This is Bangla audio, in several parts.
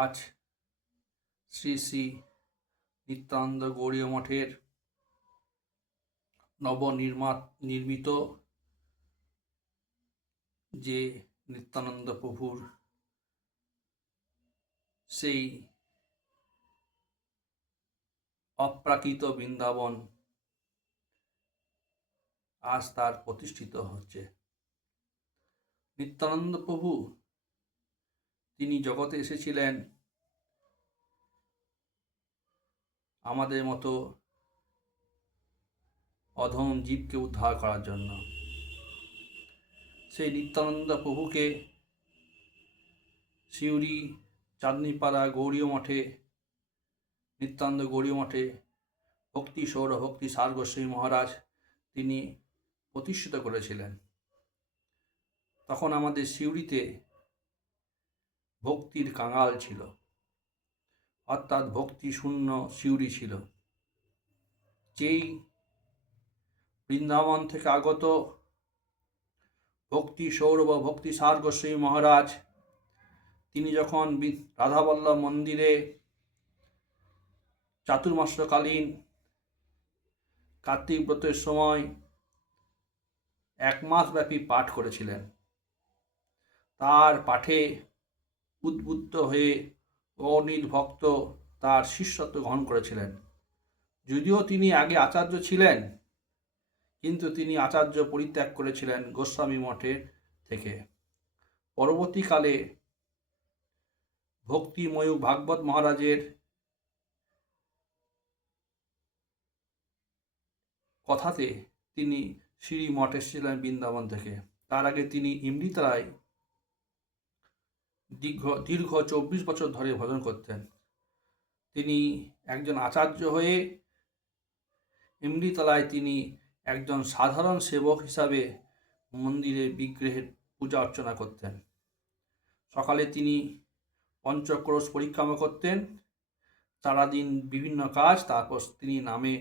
আজ শ্রী শ্রী নিত্যানন্দ গৌড়ীয় মঠের নির্মিত যে নিত্যানন্দ প্রভুর সেই অপ্রাকৃত বৃন্দাবন আজ তার প্রতিষ্ঠিত হচ্ছে। নিত্যানন্দ প্রভু তিনি জগতে এসেছিলেন আমাদের মতো অধম জীবকে উদ্ধার করার জন্য। সেই নিত্যানন্দ প্রভুকে সিউড়ি চাঁদনীপাড়া গৌড়ীয় মঠে, নিত্যানন্দ গৌড়ীয় মঠে ভক্তি সৌর ভক্তি সার গোস্বামী মহারাজ তিনি প্রতিষ্ঠিত করেছিলেন। তখন আমাদের সিউড়িতে ভক্তির কাঙাল ছিল, অর্থাৎ ভক্তি শূন্য সিউড়ি ছিল। যেই বৃন্দাবন থেকে আগত ভক্তি সৌরভ ভক্তি সার গোস্বামী মহারাজ তিনি যখন রাধাবল্লভ মন্দিরে চাতুর্মাস্যকালীন কার্তিক ব্রতের সময় 1 মাস ব্যাপী পাঠ করেছিলেন, তার পাঠে উদ্বুদ্ধ হয়ে অগণিত ভক্ত তার শিষ্যত্ব গ্রহণ করেছিলেন। যদিও তিনি আগে আচার্য ছিলেন, কিন্তু তিনি আচার্য পরিত্যাগ করেছিলেন গোস্বামী মঠের থেকে। পরবর্তীকালে ভক্তিময়ূক ভাগবত মহারাজের কথাতে তিনি শ্রী মঠে এসেছিলেন বৃন্দাবন থেকে। তার আগে তিনি ইমৃতরায় দীর্ঘ 24 বছর ধরে ভজন করতেন। তিনি একজন আচার্য হয়ে ইমৃতলায় তিনি একজন সাধারণ সেবক হিসাবে মন্দিরের বিগ্রহের পূজা অর্চনা করতেন। সকালে তিনি পঞ্চক্রোশ পরিক্রমা করতেন, সারাদিন বিভিন্ন কাজ, তারপর তিনি নামে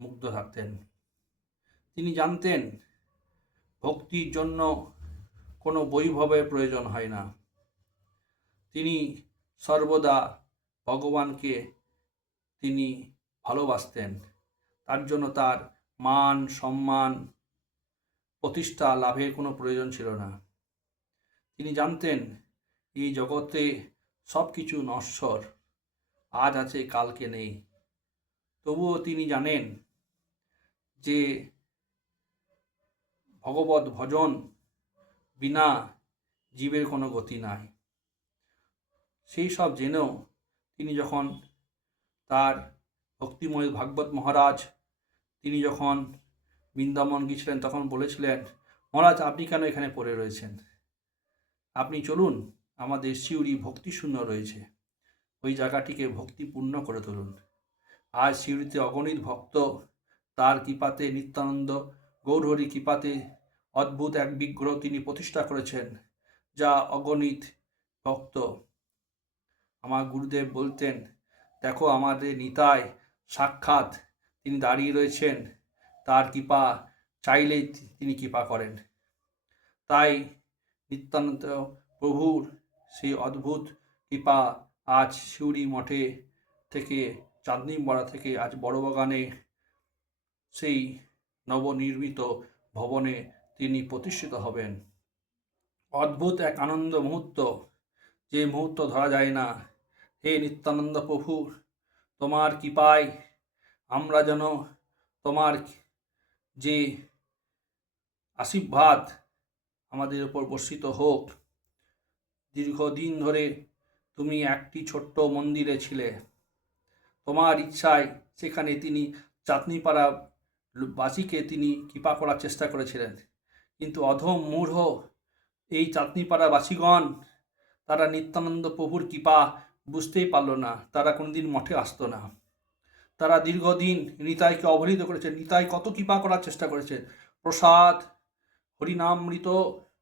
মুগ্ধ থাকতেন। তিনি জানতেন ভক্তির জন্য কোনো বৈভবের প্রয়োজন হয় না। তিনি সর্বদা ভগবানকে তিনি ভালোবাসতেন, তার জন্য তার মান সম্মান প্রতিষ্ঠা লাভের কোনো প্রয়োজন ছিল না। তিনি জানতেন এই জগতে সব কিছু নশ্বর, আজ আছে কালকে নেই। তবুও তিনি জানেন যে ভগবত ভজন বিনা জীবের কোনো গতি নাই। সেই সব জেনেও তিনি যখন তার ভক্তিময় ভাগবত মহারাজ তিনি যখন বৃন্দাবন গিয়েছিলেন, তখন বলেছিলেন, মহারাজ আপনি কেন এখানে পড়ে রয়েছেন? আপনি চলুন, আমাদের সিউড়ি ভক্তিশূন্য রয়েছে, ওই জায়গাটিকে ভক্তিপূর্ণ করে তুলুন। আজ সিউড়িতে অগণিত ভক্ত তার কৃপাতে, নিত্যানন্দ গৌরহরি কৃপাতে অদ্ভুত এক বিগ্রহ তিনি প্রতিষ্ঠা করেছেন, যা অগণিত ভক্ত। আমার গুরুদেব বলতেন, দেখো আমাদের নিতাই সাক্ষাৎ তিনি দাঁড়িয়ে রয়েছেন, তার কৃপা চাইলেই তিনি কৃপা করেন। তাই নিত্যানন্দ প্রভুর সেই অদ্ভুত কৃপা আজ সিউড়ি মঠে থেকে, চাঁদনীপাড়া থেকে আজ বড়বাগানে সেই নবনির্মিত ভবনে তিনি প্রতিষ্ঠিত হবেন। অদ্ভুত এক আনন্দ মুহূর্ত, যে মুহূর্ত ধরা যায় না। হে নিত্যানন্দ প্রভু, তোমার কৃপায় আমরা যেন তোমার যে আশীর্বাদ আমাদের উপর বর্ষিত হোক। দীর্ঘদিন ধরে তুমি একটি ছোট্ট মন্দিরে ছিলে, তোমার ইচ্ছায় সেখানে তিনি চাঁদনীপাড়া বাসীকে তিনি কৃপা করার চেষ্টা করেছিলেন, কিন্তু অধম মূঢ় এই চাঁদনীপাড়া বাসীগণ তারা নিত্যানন্দ প্রভুর কৃপা বুঝতেই পারল না। তারা কোনোদিন মঠে আসতো না। তারা দীর্ঘদিন নিতাইকে অবহেলিত করেছে। নিতাই কত কৃপা করার চেষ্টা করেছে, প্রসাদ হরিনামৃত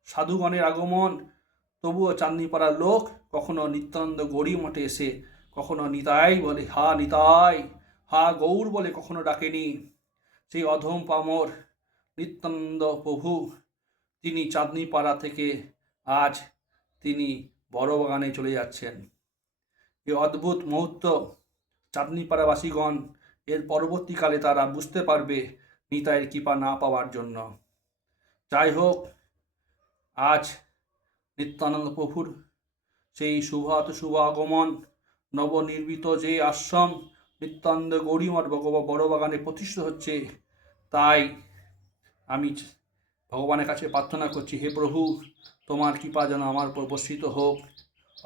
সাধুগণের আগমন, তবুও চাঁদনীপাড়ার লোক কখনো নিত্যানন্দ গৌড়ী মঠে এসে কখনো নিতাই বলে, হা নিতাই, হা গৌর বলে কখনো ডাকেনি। সেই অধম পামর নিত্যানন্দ প্রভু তিনি চাঁদনীপাড়া থেকে আজ তিনি বড়বাগানে চলে যাচ্ছেন। এই অদ্ভুত মুহূর্ত চাঁদনীপাড়াবাসীগণ এর পরবর্তীকালে তারা বুঝতে পারবে নিতাইয়ের কৃপা না পাওয়ার জন্য। যাই হোক, আজ নিত্যানন্দ প্রভুর সেই শুভ আগমন, নবনির্মিত যে আশ্রম নিত্যানন্দ গৌরীমঠ বড় বাগানে প্রতিষ্ঠিত হচ্ছে, তাই আমি ভগবানের কাছে প্রার্থনা করছি, হে প্রভু, তোমার কৃপা যেন আমার উপর বর্ষিত হোক,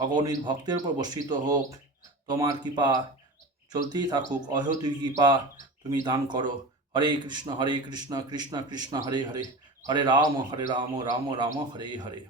অগণিত ভক্তের উপর বর্ষিত হোক। তোমার কৃপা চলতেই থাকুক, অহেতুক কৃপা তুমি দান করো। হরে কৃষ্ণ কৃষ্ণ কৃষ্ণ হরে হরে, হরে রাম রাম রাম হরে হরে।